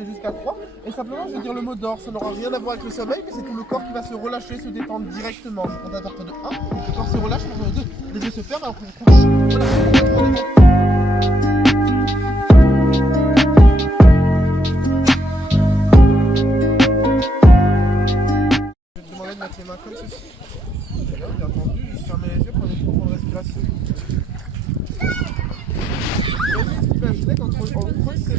compter jusqu'à 3. Et simplement, je vais dire le mot d'or. Ça n'aura rien à voir avec le sommeil, mais c'est tout le corps qui va se relâcher, se détendre directement. Je compte à partir de 1. Le corps se relâche, à partir de 2. Les yeux se ferment, après on couche. Voilà, je vais te demander de mettre les mains comme ceci. Bien entendu, juste fermer les yeux, prendre une profonde respiration. Imaginez qu'entre ces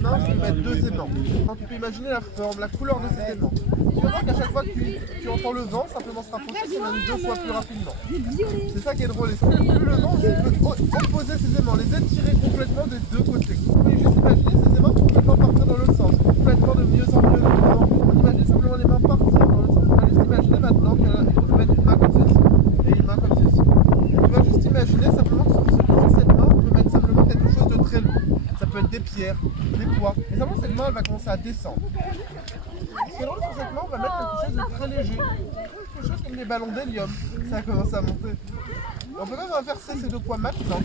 mains, tu peux mettre deux aimants. Quand tu peux imaginer la forme, la couleur de ces aimants. Tu vas voir qu'à chaque fois que tu entends le vent, simplement se rapprocher, c'est même 2 fois plus rapidement. C'est ça qui est drôle. Et plus le vent, tu peux opposer ces aimants, les étirer complètement des deux côtés. Vous pouvez juste imaginer ces aimants complètement partir dans l'autre sens, complètement de mieux en mieux. On imagine simplement les mains partir dans l'autre sens. On va juste imaginer maintenant qu'on va mettre une main comme ceci et une main comme ceci. Tu vas juste imaginer simplement que sur ce point de cette main, on peut mettre simplement quelque chose de très lourd. Ça peut être des pierres, des poids. Et simplement cette main elle va commencer à descendre. Et ce qui est drôle sur cette main, on va mettre quelque chose de très léger. Quelque chose comme des ballons d'hélium. Ça va commencer à monter. On peut même inverser ces deux poids maintenant.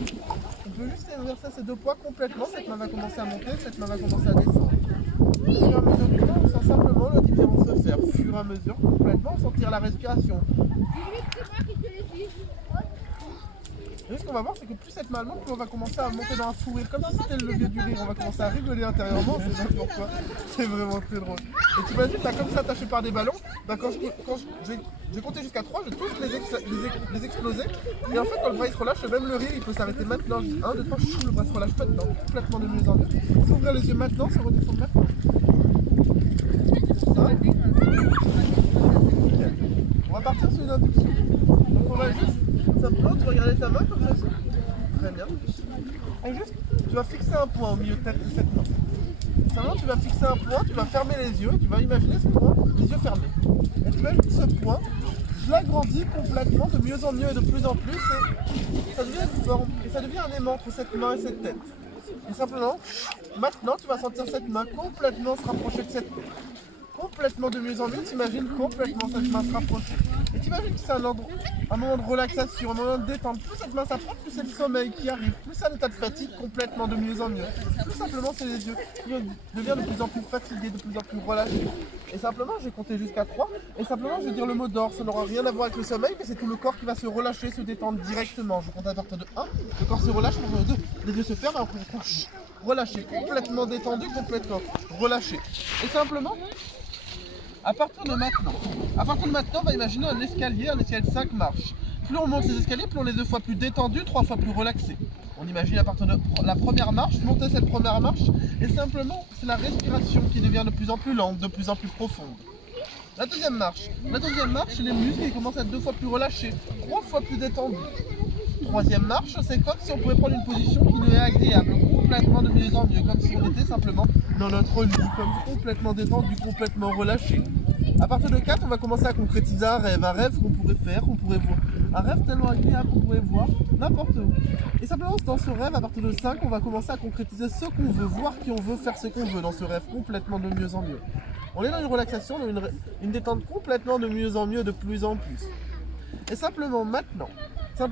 On peut juste inverser ces deux poids complètement. Cette main va commencer à monter, cette main va commencer à descendre. Au fur et à mesure du temps, on sent simplement la différence se faire. Au fur et à mesure, complètement, on sentir la respiration. Et ce qu'on va voir, c'est que plus cette main monte, plus on va commencer à monter dans un fou rire, comme si c'était le levier du rire. On va commencer à rigoler intérieurement, c'est pas pourquoi. C'est vraiment très drôle. Et tu imagines, là, comme ça, attaché par des ballons, bah, quand je vais compter jusqu'à 3, je vais tous les exploser. Et en fait, quand le bras il se relâche, même le rire, il peut s'arrêter maintenant. 1, 2, 3, le bras se relâche maintenant, complètement de mieux en mieux. S'ouvrir les yeux maintenant, se redescendre maintenant. On va partir sur une induction. Donc on va juste simplement te regarder ta main comme ça. Très bien. Et juste, tu vas fixer un point au milieu de cette main. Simplement, tu vas fixer un point, tu vas fermer les yeux, tu vas imaginer ce point, les yeux fermés. Et tu vas juste ce point, je l'agrandis complètement, de mieux en mieux et de plus en plus, et ça devient une forme, et ça devient un aimant entre cette main et cette tête. Et simplement, maintenant, tu vas sentir cette main complètement se rapprocher de cette tête. Complètement de mieux en mieux, tu imagines complètement cette main se rapprocher. Et tu imagines que c'est un moment de relaxation, un moment de détente. Plus cette main s'approche, plus c'est le sommeil qui arrive, plus c'est un état de fatigue complètement de mieux en mieux. Tout simplement, c'est les yeux qui deviennent de plus en plus fatigués, de plus en plus relâchés. Et simplement, je vais compter jusqu'à 3, et simplement, je vais dire le mot d'or. Ça n'aura rien à voir avec le sommeil, mais c'est tout le corps qui va se relâcher, se détendre directement. Je compte à partir de 1, le corps se relâche, à partir de 2, les yeux se ferment, après on couche. Relâché, complètement détendu, complètement relâché. Et simplement, à partir de maintenant, on va imaginer un escalier de 5 marches. Plus on monte ces escaliers, plus on est 2 fois plus détendu, 3 fois plus relaxé. On imagine à partir de la première marche, monter cette première marche, et simplement, c'est la respiration qui devient de plus en plus lente, de plus en plus profonde. La deuxième marche, c'est les muscles qui commencent à être 2 fois plus relâchés, 3 fois plus détendus. Troisième marche, c'est comme si on pouvait prendre une position qui nous est agréable, complètement de mieux en mieux, comme si on était simplement dans notre lit, comme complètement détendu, complètement relâché. À partir de 4, on va commencer à concrétiser un rêve qu'on pourrait faire, qu'on pourrait voir. Un rêve tellement agréable qu'on pourrait voir n'importe où. Et simplement dans ce rêve, à partir de 5, on va commencer à concrétiser ce qu'on veut, voir qui on veut, faire ce qu'on veut dans ce rêve complètement de mieux en mieux. On est dans une relaxation, dans une détente complètement de mieux en mieux, de plus en plus. Et simplement maintenant, ça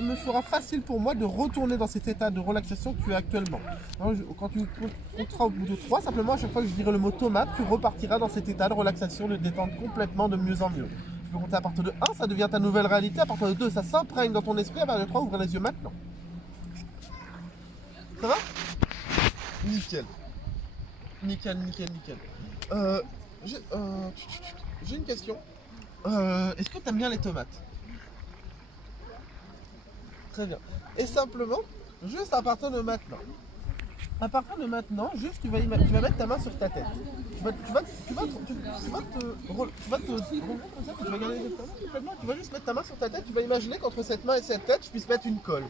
me fera facile pour moi de retourner dans cet état de relaxation que tu es actuellement. Alors, quand tu compteras au bout de 3, simplement à chaque fois que je dirai le mot tomate, tu repartiras dans cet état de relaxation, de détente complètement de mieux en mieux. Tu peux compter à partir de 1, ça devient ta nouvelle réalité, à partir de 2, ça s'imprègne dans ton esprit, à partir de 3, ouvre les yeux maintenant. Ça va? Nickel. Nickel. J'ai une question. Est-ce que tu aimes bien les tomates? Très bien. Et simplement, juste à partir de maintenant, juste tu vas mettre ta main sur ta tête. Tu vas juste mettre ta main sur ta tête, tu vas imaginer qu'entre cette main et cette tête, je puisse mettre une colle.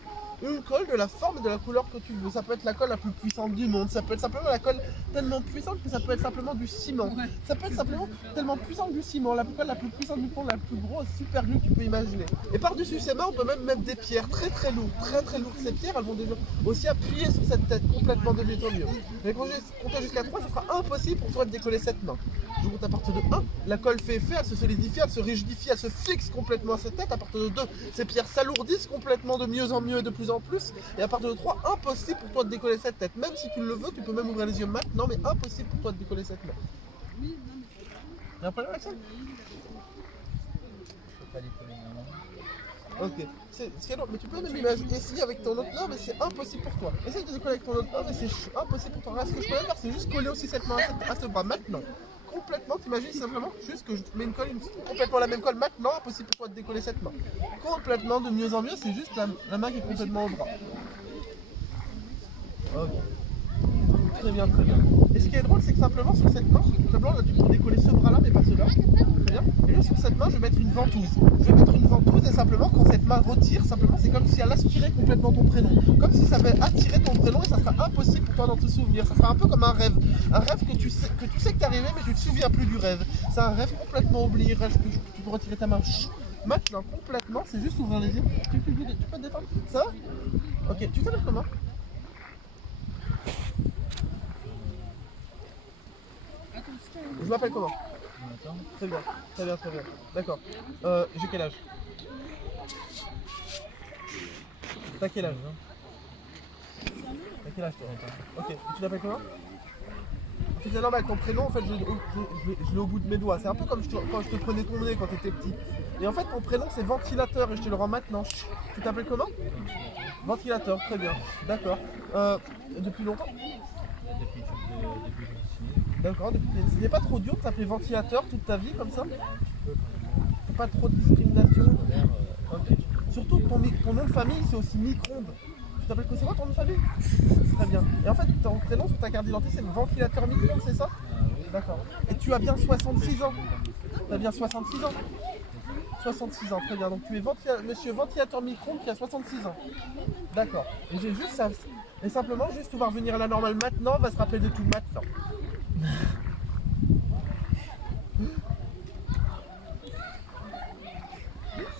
Une colle de la forme et de la couleur que tu veux. Ça peut être la colle la plus puissante du monde, ça peut être simplement la colle tellement puissante que ça peut être simplement du ciment. Ça peut être simplement tellement puissante du ciment, la colle la plus puissante du monde, la plus grosse, super glue que tu peux imaginer. Et par-dessus ces mains, on peut même mettre des pierres très lourdes, très lourdes. Ces pierres, elles vont déjà aussi appuyer sur cette tête complètement de mieux en mieux. Mais quand je compte jusqu'à 3, ce sera impossible pour toi de décoller cette main. Je compte à partir de 1, la colle fait effet, elle se solidifie, elle se rigidifie, elle se fixe complètement à cette tête. À partir de 2, ces pierres s'alourdissent complètement de mieux en mieux et de plus en plus. Et à partir de 3, impossible pour toi de décoller cette tête. Même si tu le veux, tu peux même ouvrir les yeux maintenant, mais impossible pour toi de décoller cette main. Y'a un problème avec ça? Pas décoller maintenant. Ok, mais tu peux même imaginer essayer avec ton autre main, mais c'est impossible pour toi. Essaye de décoller avec ton autre main, mais c'est impossible pour toi. Regarde, ce que je peux même faire, c'est juste coller aussi cette main à ce bras maintenant. Complètement, t'imagines simplement juste que je te mets une colle, complètement la même colle maintenant, impossible pour toi de décoller cette main. Complètement de mieux en mieux, c'est juste la main qui est complètement au bras. Ok. Très bien, très bien. Et ce qui est drôle, c'est que simplement sur cette main, simplement là, tu peux décoller ce bras-là, mais pas celui-là. Très bien. Et là, sur cette main, je vais mettre une ventouse. Je vais mettre une ventouse et simplement, quand cette main retire, simplement, c'est comme si elle aspirait complètement ton prénom. Comme si ça avait attiré ton prénom et ça sera impossible pour toi d'en te souvenir. Ça sera un peu comme un rêve. Un rêve que tu sais que t'es arrivé, mais tu te souviens plus du rêve. C'est un rêve complètement oublié. Tu peux retirer ta main. Maintenant, complètement, c'est juste ouvrir les yeux. Tu peux te détendre. Ça va? Ok, tu t'appelles comment? Je m'appelle comment? Très bien, très bien, très bien. D'accord. J'ai quel âge? T'as quel âge? T'as quel âge toi? Ok, et tu t'appelles comment? C'est normal, ton prénom en fait je l'ai au bout de mes doigts. C'est un peu comme quand je te prenais ton nez quand tu étais petit. Et en fait ton prénom c'est Ventilateur et je te le rends maintenant. Tu t'appelles comment? Ventilateur, très bien. D'accord. Depuis longtemps? Depuis D'accord, ce n'est pas trop dur de t'appeler Ventilateur toute ta vie comme ça? Pas trop de discrimination? Ok. Surtout ton nom de famille c'est aussi Micronde. Tu t'appelles quoi? C'est quoi ton nom de famille? Très bien. Et en fait ton prénom sur ta carte d'identité c'est Ventilateur Micronde, c'est ça? D'accord. Et tu as bien 66 ans? Tu as bien 66 ans? 66 ans, très bien. Donc tu es monsieur Ventilateur Micronde qui a 66 ans. D'accord. Et j'ai juste ça. Et simplement, juste pouvoir venir à la normale maintenant, on va se rappeler de tout maintenant.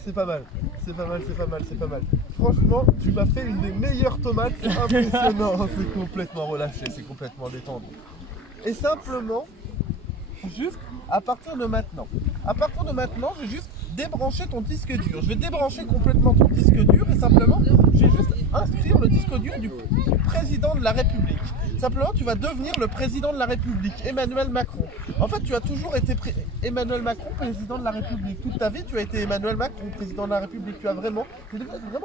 C'est pas mal, c'est pas mal, c'est pas mal, c'est pas mal. Franchement, tu m'as fait une des meilleures tomates, c'est impressionnant, c'est complètement relâché, c'est complètement détendu. Et simplement, juste à partir de maintenant, je vais juste débrancher ton disque dur. Je vais débrancher complètement ton disque dur et simplement, je vais juste inscrire le disque dur du président de la République. Simplement, tu vas devenir le président de la République, Emmanuel Macron. En fait, tu as toujours été Emmanuel Macron, président de la République. Toute ta vie, tu as été Emmanuel Macron, président de la République. C'est vraiment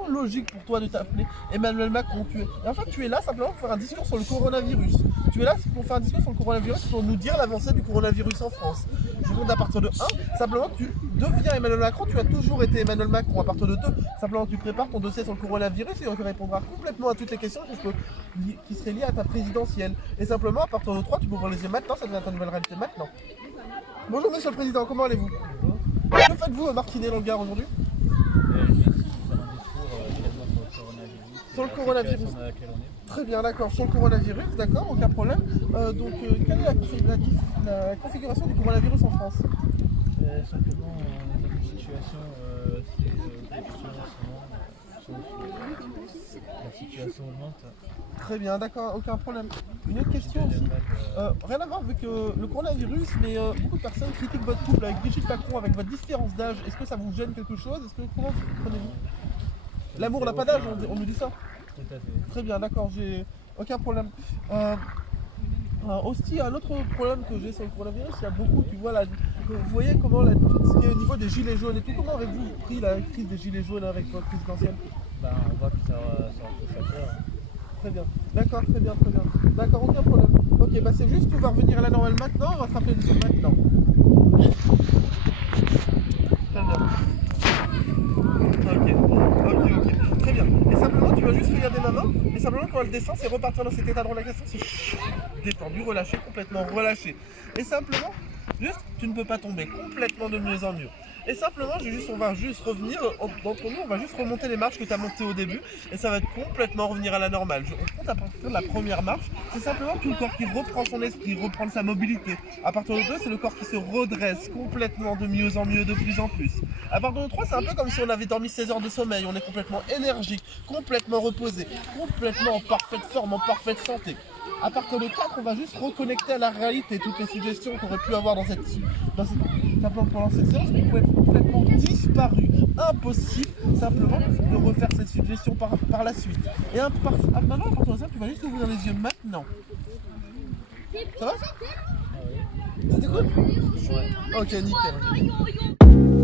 logique pour toi de t'appeler Emmanuel Macron. Et en fait, tu es là simplement pour faire un discours sur le coronavirus. Tu es là pour faire un discours sur le coronavirus pour nous dire l'avancée du coronavirus en France. Je vous demande à partir de 1, simplement tu deviens Emmanuel Macron, tu as toujours été Emmanuel Macron. À partir de 2, simplement tu prépares ton dossier sur le coronavirus et tu répondras complètement à toutes les questions qui seraient liées à ta présidentielle. Et simplement à partir de 3, tu peux ouvrir les yeux maintenant, ça devient ta nouvelle réalité maintenant. Bonjour Monsieur le Président, comment allez-vous? Que faites-vous à Martinez-Longueur aujourd'hui? Sur le coronavirus. Très bien, d'accord. Sur le coronavirus, d'accord, aucun problème. Donc, quelle est la configuration du coronavirus en France? Simplement, on est dans une situation la situation augmente. Très bien, d'accord, aucun problème. Une autre question aussi. Rien à voir avec le coronavirus, mais beaucoup de personnes critiquent votre couple avec Brigitte Macron, avec votre différence d'âge. Est-ce que ça vous gêne quelque chose? Comment vous prenez-vous? L'amour n'a pas d'âge, on nous dit ça. Tout à fait. Très bien, d'accord, j'ai aucun problème. Aussi, un autre problème que j'ai sur le coronavirus, il y a beaucoup, tu vois, vous voyez comment tout ce qui est au niveau des gilets jaunes et tout, comment avez-vous pris la crise des gilets jaunes avec votre présidentielle? On voit que ça en fait peur. Très bien, d'accord, très bien, très bien. D'accord, aucun problème. Ok, bah c'est juste pouvoir venir à la normale maintenant, on va se rappeler du truc maintenant. Très bien. Ok, très bien. Et simplement, tu vas juste regarder ma main, et simplement quand elle descend, c'est repartir dans cet état de relaxation, c'est détendu, relâché, complètement relâché. Et simplement, juste, tu ne peux pas tomber, complètement de mieux en mieux. Et simplement, on va juste revenir, d'entre nous, on va juste remonter les marches que tu as montées au début, et ça va complètement revenir à la normale. On compte à partir de la première marche, c'est simplement tout le corps qui reprend son esprit, reprend sa mobilité. À partir de 2, c'est le corps qui se redresse complètement de mieux en mieux, de plus en plus. À partir de 3, c'est un peu comme si on avait dormi 16 heures de sommeil, on est complètement énergique, complètement reposé, complètement en parfaite forme, en parfaite santé. À partir de 4, on va juste reconnecter à la réalité toutes les suggestions qu'on aurait pu avoir simplement pendant cette séance, qui pouvaient être complètement disparues. Impossible simplement de refaire cette suggestion par la suite. Et maintenant, à partir de ça, tu vas juste ouvrir les yeux maintenant. Ça va? C'était cool? Ouais. Ok, nickel.